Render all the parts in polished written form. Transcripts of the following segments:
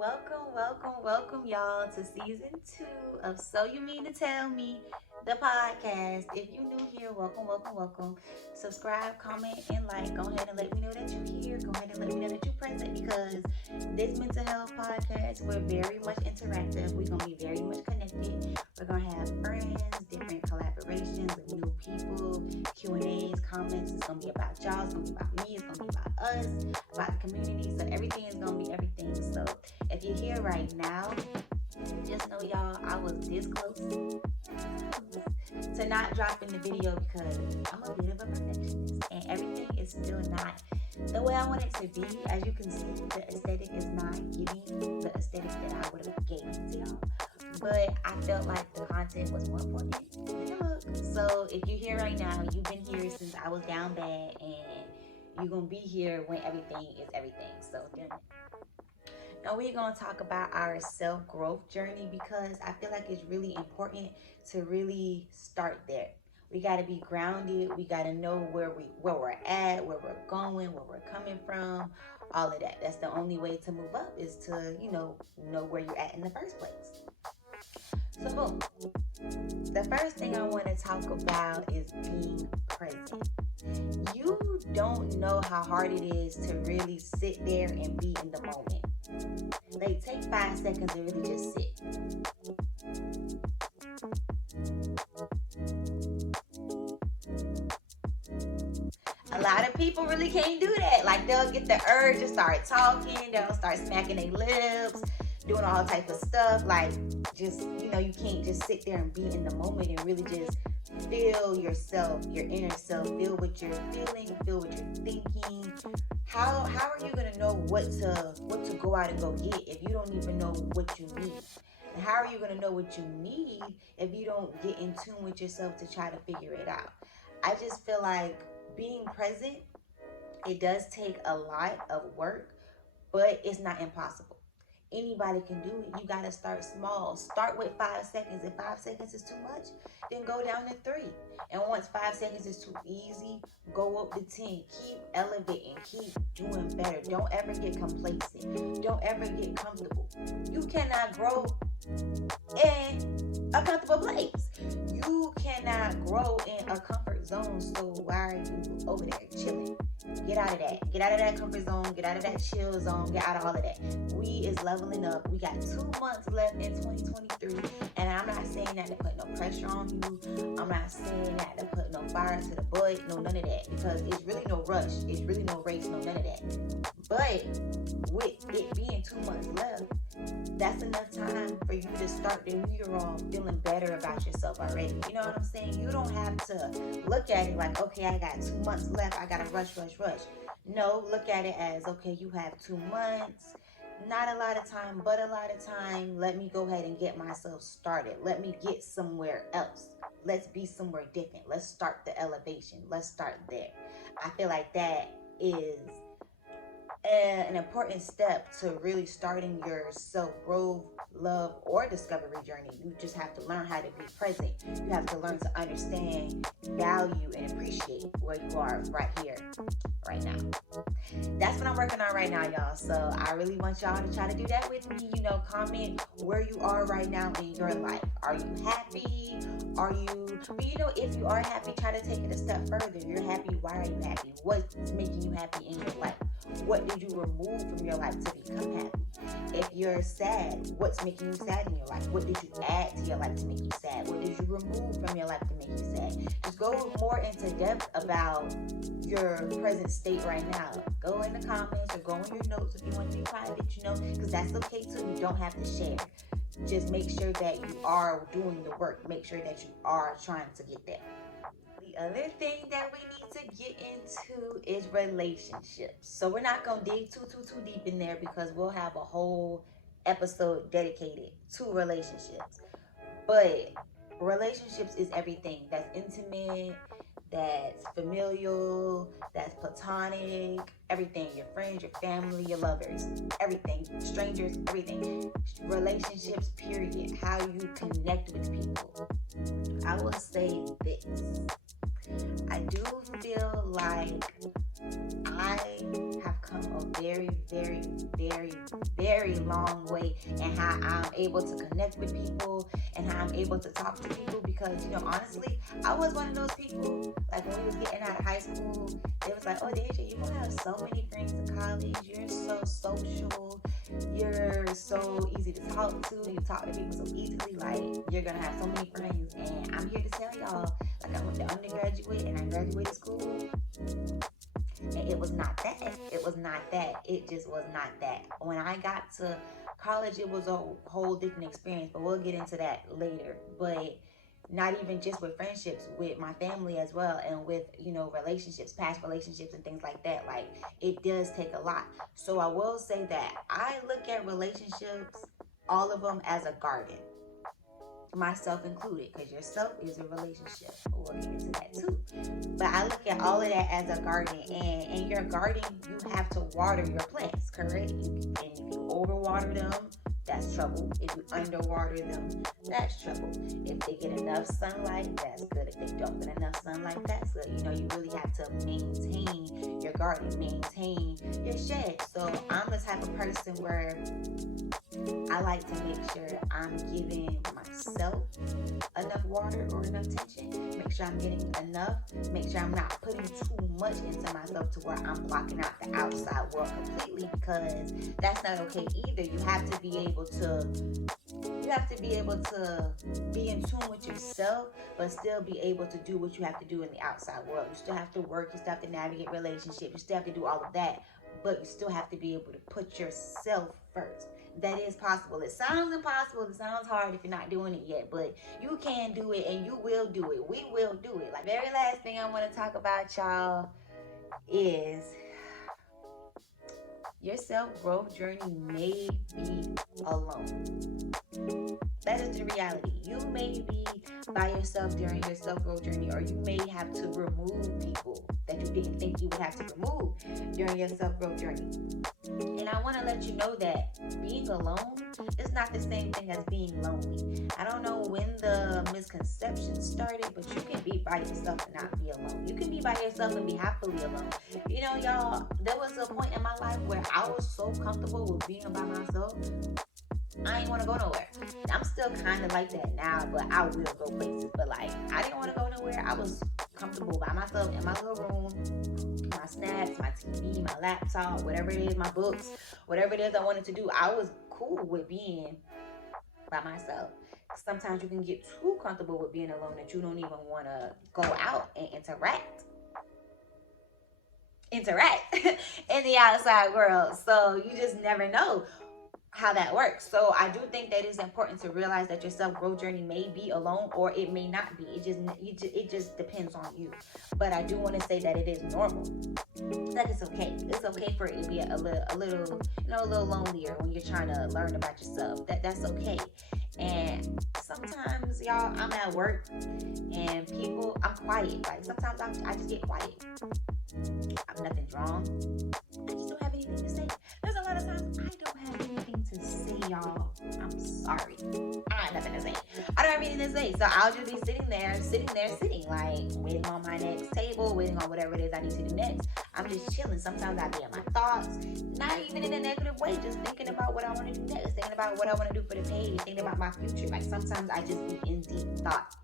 Welcome, y'all, to season 2 of So You Mean to Tell Me, the podcast. If you're new here, welcome. Subscribe, comment, and like. Go ahead and let me know that you're here. Go ahead and let me know that you're present because this mental health podcast, we're very much interactive. We're going to be very much connected. We're going to have friends, different collaborations with new people, Q&As, comments. It's going to be about y'all. It's going to be about me. It's going to be about us, about the community. So everything is going to be everything. So if you're here right now, just know y'all, I was this close to not dropping the video because I'm a bit of a perfectionist and everything is still not the way I want it to be. As you can see, the aesthetic is not giving the aesthetic that I would have gave to y'all. But I felt like the content was more important than the look. So if you're here right now, you've been here since I was down bad, and you're going to be here when everything is everything. So now we're going to talk about our self-growth journey because I feel like it's really important to really start there. We got to be grounded. We got to know where we're at, where we're going, where we're coming from, all of that. That's the only way to move up is to, know where you're at in the first place. So boom. The first thing I want to talk about is being present. You don't know how hard it is to really sit there and be in the moment. Like, take 5 seconds and really just sit. A lot of people really can't do that. Like, they'll get the urge to start talking. They'll start smacking their lips, doing all type of stuff. Like, just, you can't just sit there and be in the moment and really just feel yourself, your inner self, feel what you're feeling, feel what you're thinking. How are you gonna know what to go out and go get if you don't even know what you need? And how are you gonna know what you need if you don't get in tune with yourself to try to figure it out? I just feel like being present, it does take a lot of work, but it's not impossible. Anybody can do it. You got to start small. Start with 5 seconds. If 5 seconds is too much, then go down to 3. And once 5 seconds is too easy, go up to 10. Keep elevating. Keep doing better. Don't ever get complacent. Don't ever get comfortable. You cannot grow in a comfortable place. You cannot grow in a comfort zone. So why are you over there chilling? Get out of that. Get out of that comfort zone. Get out of that chill zone. Get out of all of that. We is leveling up. We got 2 months left in 2023. And I'm not saying that to put no pressure on you. I'm not saying that to put no fire to the butt. No, none of that. Because it's really no rush. It's really no race. No, none of that. But with it being 2 months left, that's enough time for you to start the new year off feeling better about yourself already. You know what I'm saying? You don't have to look at it like, okay, I got 2 months left. I got to rush. No, look at it as, okay, you have 2 months. Not a lot of time, but a lot of time. Let me go ahead and get myself started. Let me get somewhere else. Let's be somewhere different. Let's start the elevation. Let's start there. I feel like that is an important step to really starting your self-growth, love, or discovery journey. You just have to learn how to be present. You have to learn to understand, value, and appreciate where you are right here, right now. That's what I'm working on right now, y'all. So I really want y'all to try to do that with me. Comment where you are right now in your life. Are you happy? If you are happy, try to take it a step further. You're happy. Why are you happy? What's making you happy in your life? What did you remove from your life to become happy? If you're sad, what's making you sad in your life? What did you add to your life to make you sad? What did you remove from your life to make you sad? Just go more into depth about your present state right now. Go in the comments or go in your notes if you want to be private, because that's okay too. You don't have to share. Just make sure that you are doing the work. Make sure that you are trying to get there. The other thing that we need to get into is relationships. So we're not going to dig too deep in there because we'll have a whole episode dedicated to relationships. But relationships is everything. That's intimate, that's familial, that's platonic, everything. Your friends, your family, your lovers, everything. Strangers, everything. Relationships, period. How you connect with people. I will say this. I do feel like I have come a very, very, very, very long way in how I'm able to connect with people and how I'm able to talk to people, because, honestly, I was one of those people, like when we was getting out of high school, they was like, oh, Deja, you're going to have so many friends in college. You're so social. You're so easy to talk to. You talk to people so easily. Like, you're going to have so many friends. And I'm here to tell y'all, like, I went to undergraduate and I graduated school. And it was not that. It was not that. It just was not that. When I got to college, it was a whole different experience. But we'll get into that later. But not even just with friendships, with my family as well, and with, relationships, past relationships and things like that. Like, it does take a lot. So I will say that I look at relationships, all of them, as a garden. Myself included, because yourself is a relationship. We'll get into that too. But I look at all of that as a garden, and in your garden, you have to water your plants, correct? And if you overwater them, that's trouble. If you underwater them, that's trouble. If they get enough sunlight, that's good. If they don't get enough sunlight, that's good. You really have to maintain your garden, maintain your shed. So I'm the type of person where I like to make sure I'm giving myself enough water or enough attention. Make sure I'm getting enough. Make sure I'm not putting too much into myself to where I'm blocking out the outside world completely, because that's not okay either. You have to be able to be in tune with yourself, but still be able to do what you have to do in the outside world. You still have to work. You still have to navigate relationships. You still have to do all of that, but you still have to be able to put yourself first. That is possible. It sounds impossible. It sounds hard if you're not doing it yet, but you can do it, and you will do it. We will do it. Like, very last thing I want to talk about, y'all, is your self-growth journey may be alone. That is the reality. You may be by yourself during your self-growth journey, or you may have to remove people that you didn't think you would have to remove during your self-growth journey. And I want to let you know that being alone is not the same thing as being lonely. I don't know when the misconception started, but you can be by yourself and not be alone. You can be by yourself and be happily alone. Y'all, there was a point in my life where I was so comfortable with being by myself, I ain't want to go nowhere. I'm still kind of like that now, but I will go places. But like, I didn't want to go nowhere. I was comfortable by myself in my little room, my snacks, my TV, my laptop, whatever it is, my books, whatever it is I wanted to do. I was cool with being by myself. Sometimes you can get too comfortable with being alone that you don't even want to go out and interact in the outside world. So you just never know how that works. So I do think that it's important to realize that your self-growth journey may be alone, or it may not be. It just depends on you. But I do want to say that it is normal. That it's okay. It's okay for it to be a little lonelier when you're trying to learn about yourself. That's okay. And sometimes, y'all, I'm at work and I'm quiet. Like, sometimes I just get quiet. Nothing's wrong. I just don't have anything to say. There's a lot of times I don't have anything to say, y'all. I'm sorry. I have nothing to say. I don't have anything to say. So I'll just be sitting there, like waiting on my next table, waiting on whatever it is I need to do next. I'm just chilling. Sometimes I be in my thoughts, not even in a negative way, just thinking about what I want to do next, thinking about what I want to do for the page, thinking about my future. Like, sometimes I just be in deep thought.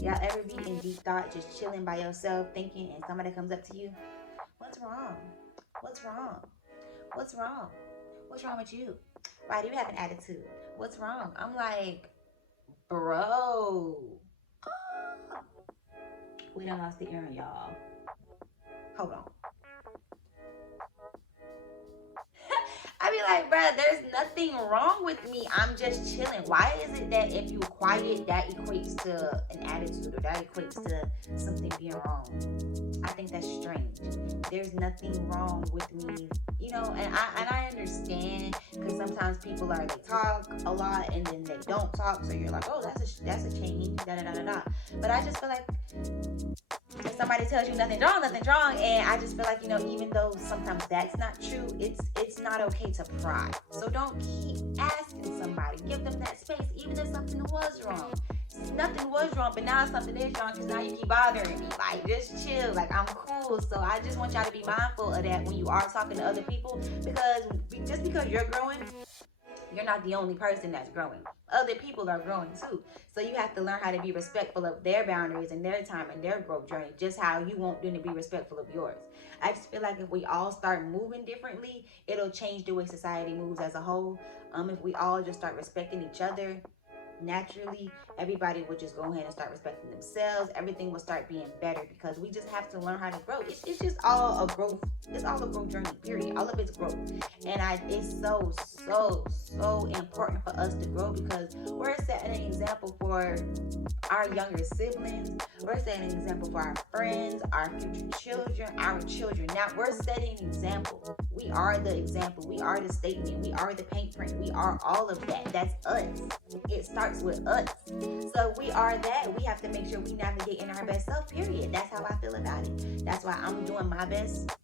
Y'all ever be in deep thought, just chilling by yourself, thinking, and somebody comes up to you? What's wrong? What's wrong? What's wrong? What's wrong with you? Why do you have an attitude? What's wrong? I'm like, bro. We done lost the Aaron, y'all. Hold on. I be like, bro, there's nothing wrong with me. I'm just chilling. Why is it that if you quiet, that equates to an attitude, or that equates to something being wrong? I think that's strange. There's nothing wrong with me, and I understand, because sometimes people they talk a lot and then they don't talk, so you're like, oh, that's a change, da-da-da-da-da. But I just feel like if somebody tells you nothing's wrong, and I just feel like, even though sometimes that's not true, it's not okay to pry. So don't keep asking somebody. Give them that space, even if something was wrong. Nothing was wrong, but now something is wrong, because now you keep bothering me. Like, just chill. Like, I'm cool. So I just want y'all to be mindful of that when you are talking to other people, because just because you're growing You're not the only person that's growing. Other people are growing too. So you have to learn how to be respectful of their boundaries and their time and their growth journey, just how you want them to be respectful of yours. I just feel like if we all start moving differently, it'll change the way society moves as a whole. If we all just start respecting each other, naturally everybody would just go ahead and start respecting themselves. Everything will start being better because we just have to learn how to grow. It's just all a growth. It's all a growth journey, period. All of it's growth. And it's so important for us to grow because we're setting an example for our younger siblings. We're setting an example for our friends, our future children, our children. Now we're setting an example. We are the example. We are the statement. We are the paint print. We are all of that. That's us. It starts with us. So we are that. We have to make sure we navigate in our best self, period. That's how I feel about it. That's why I'm doing my best.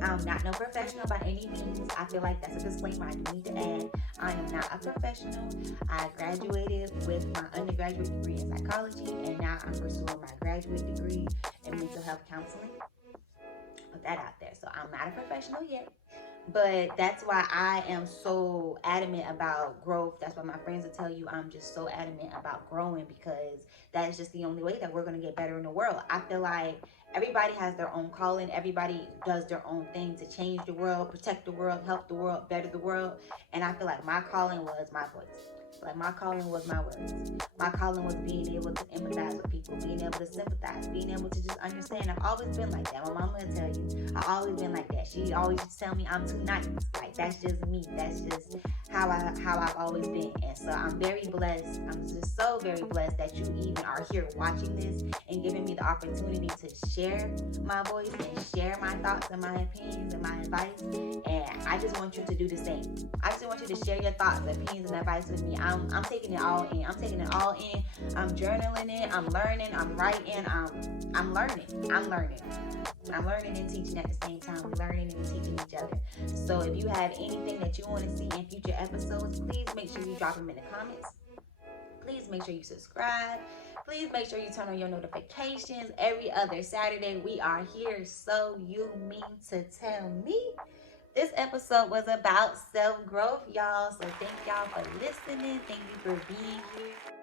I'm not no professional by any means. I feel like that's a disclaimer I do need to add. I am not a professional. I graduated with my undergraduate degree in psychology, and now I'm pursuing my graduate degree in mental health counseling. Put that out there. So I'm not a professional yet. But that's why I am so adamant about growth. That's why my friends will tell you I'm just so adamant about growing, because that is just the only way that we're going to get better in the world. I feel like everybody has their own calling. Everybody does their own thing to change the world, protect the world, help the world, better the world. And I feel like my calling was my voice. Like my calling was my words. My calling was being able to empathize with people, being able to sympathize, being able to just understand. I've always been like that. My mama will tell you, I've always been like that. She always used to tell me I'm too nice. Like that's just me. That's just how I've always been. And so I'm very blessed. I'm just so very blessed that you even are here watching this and giving me the opportunity to share my voice and share my thoughts and my opinions and my advice. And I just want you to do the same. I just want you to share your thoughts, opinions, and advice with me. I'm taking it all in. I'm taking it all in. I'm journaling it. I'm learning. I'm writing. I'm learning. I'm learning. I'm learning and teaching at the same time. We're learning and teaching each other. So if you have anything that you want to see in future episodes, please make sure you drop them in the comments. Please make sure you subscribe. Please make sure you turn on your notifications. Every other Saturday, we are here. So you mean to tell me? This episode was about self-growth, y'all. So thank y'all for listening. Thank you for being here.